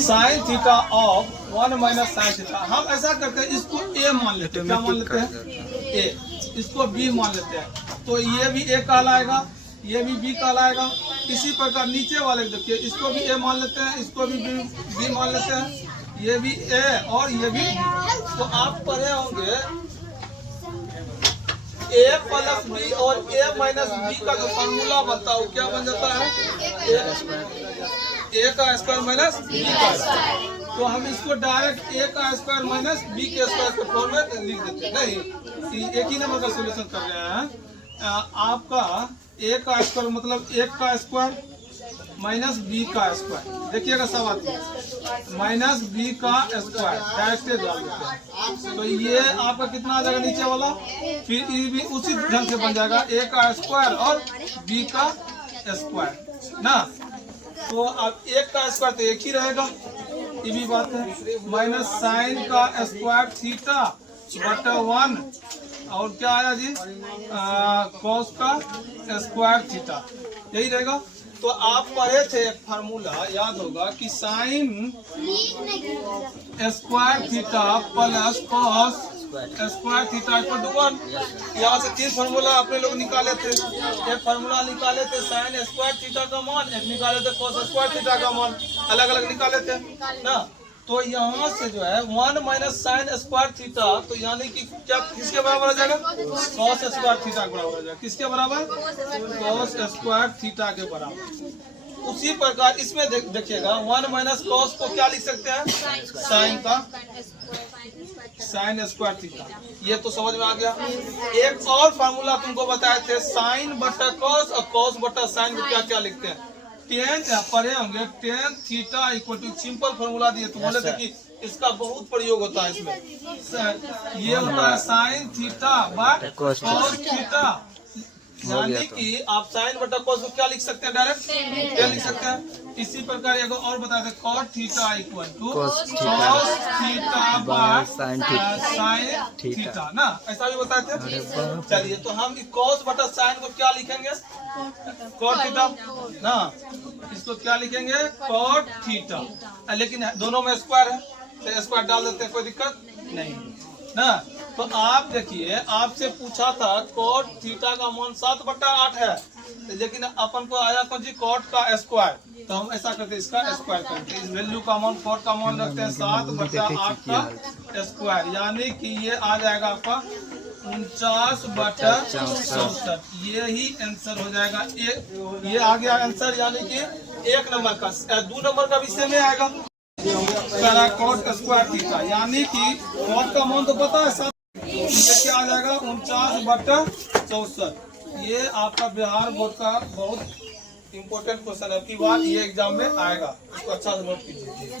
Sine theta of 1 minus sine theta. हम ऐसा करते हैं, इसको ए मान लेते हैं। क्या मान लेते हैं? ए। इसको बी मान लेते हैं, तो ये भी ए कहलाएगा, ये भी बी कहलाएगा। इसी प्रकार नीचे वाले देखिए, इसको भी ए मान लेते हैं, इसको भी बी मान लेते हैं, ये भी ए और ये भी बी। तो आप पढ़े होंगे ए प्लस बी और ए माइनस बी का जो फॉर्मूला बनता है क्या बन जाता है? ए का स्क्वायर माइनस बी का स्क्वायर। तो हम इसको डायरेक्ट ए का स्क्वायर माइनस बी के स्क्वायर के फॉर्म में लिख देते हैं। नहीं, एक ही नंबर का सोल्यूशन कर रहे हैं। आपका ए का स्क्वायर मतलब 1 का स्क्वायर माइनस बी का स्क्वायर। देखिएगा सब आदमी माइनस बी का स्क्वायर डायरेक्ट डाल देते हैं, तो ये आपका कितना आ जाएगा नीचे वाला। फिर ये भी उसी ढंग से बन जाएगा, ए का स्क्वायर और बी का स्क्वायर ना। तो अब 1 का स्क्वायर तो एक ही रहेगा, ये भी बात है। माइनस साइन का स्क्वायर थीटा बटा 1 और क्या आया जी, कॉस का स्क्वायर थीटा, यही रहेगा। तो आप पढ़े थे एक फार्मूला याद होगा कि sine square theta plus cos square theta equal to 1। यहाँ से 3 फार्मूला अपने लोग निकाले थे। एक फार्मूला निकाले थे साइन स्क्वायर थीटा का मान, एक निकाले थे कॉस स्क्वायर थीटा का मान, अलग अलग निकाले थे ना। तो यहाँ से जो है 1 माइनस साइन स्क्वायर थीटा, तो यानी कि क्या किसके बराबर हो जाएगा? कॉस स्क्वायर थीटा के बराबर हो जाएगा। किसके बराबर? कॉस स्क्वायर थीटा के बराबर। उसी प्रकार इसमें देखिएगा 1 माइनस कॉस को क्या लिख सकते हैं? साइन का साइन स्क्वायर थीटा। ये तो समझ में आ गया। एक और फार्मूला तुमको बताए थे, साइन बटा कॉस और कॉस बटा साइन को क्या क्या लिखते हैं? टेन पढ़े होंगे, tan theta equal to, simple formula दिए तो बोले थे कि इसका बहुत प्रयोग होता है इसमें। ये होता है sine theta by cos theta, यानी कि आप साइन बटा कॉस को क्या लिख सकते हैं? डायरेक्ट क्या लिख सकते हैं। इसी प्रकार एक और बताते हैं, cot theta equal to cos theta by sine theta ना, ऐसा भी बताते हैं। चलिए, तो हम कॉस बटा साइन को क्या लिखेंगे? कॉट थीटा ना, इसको क्या लिखेंगे? Cot theta. लेकिन दोनों में स्क्वायर है तो स्क्वायर डाल देते हैं, कोई दिक्कत नहीं ना। तो आप देखिए, आपसे पूछा था कॉट थीटा का मान 7/8 है, लेकिन अपन को आया कौन जी? कॉट का स्क्वायर। तो हम ऐसा करते हैं, इसका स्क्वायर करते हैं। इस वैल्यू का मान, कॉट का मान रखते हैं 7/8 का स्क्वायर, यानी कि ये आ जाएगा आपका 49/64। ये ही आंसर हो जाएगा। ये आ गया आंसर, यानी कि 1 नंबर का। 2 नंबर का भी सेम आएगा, कॉट स्क्वायर थीटा, यानी कि कॉट का मान तो पता है, ये क्या आ जाएगा? 49/64। ये आपका बिहार बोर्ड का बहुत इम्पोर्टेंट क्वेश्चन है, की बात ये एग्जाम में आएगा, इसको अच्छा से नोट कीजिए।